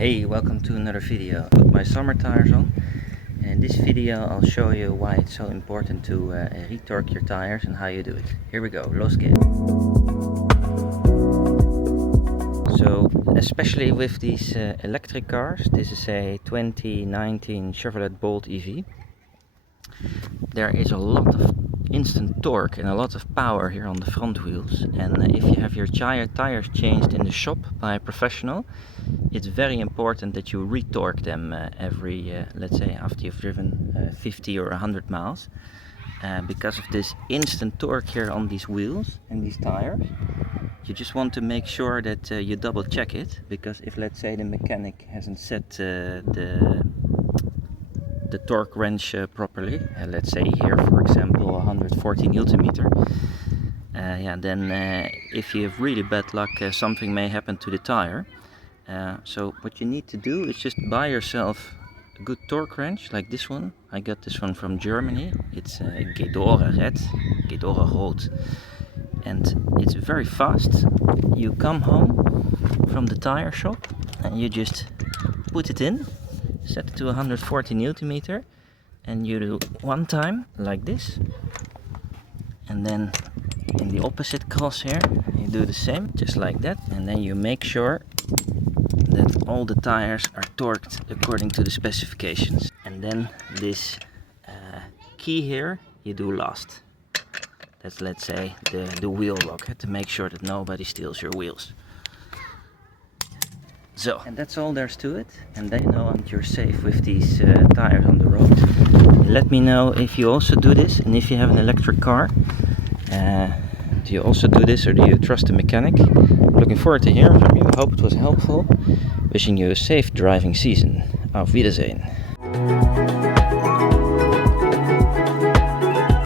Hey, welcome to another video. I put my summer tires on, and in this video I'll show you why it's so important to retorque your tires and how you do it. Here we go, los que. So especially with these electric cars, this is a 2019 Chevrolet Bolt EV. There is a lot of instant torque and a lot of power here on the front wheels, and if you have your tires changed in the shop by a professional, it's very important that you retorque them every, let's say, after you've driven 50 or 100 miles. Because of this instant torque here on these wheels and these tires, you just want to make sure that you double check it, because if, let's say, the mechanic hasn't set the torque wrench properly, let's say here for example 140 Newton meter, then if you have really bad luck, something may happen to the tire. So what you need to do is just buy yourself a good torque wrench like this one. I got this one from Germany. It's Gedore Rot, and it's very fast. You come home from the tire shop and you just put it in, set it to 140 Newton meter, and you do one time like this, and then in the opposite crosshair you do the same, just like that, and then you make sure that all the tires are torqued according to the specifications. And then this key here you do last. That's, let's say, the wheel lock, to make sure that nobody steals your wheels. So, and that's all there's to it, and then you know you're safe with these tires on the road. Let me know if you also do this, and if you have an electric car, do you also do this, or do you trust a mechanic? I'm looking forward to hearing from you. I hope it was helpful. Wishing you a safe driving season. Auf Wiedersehen.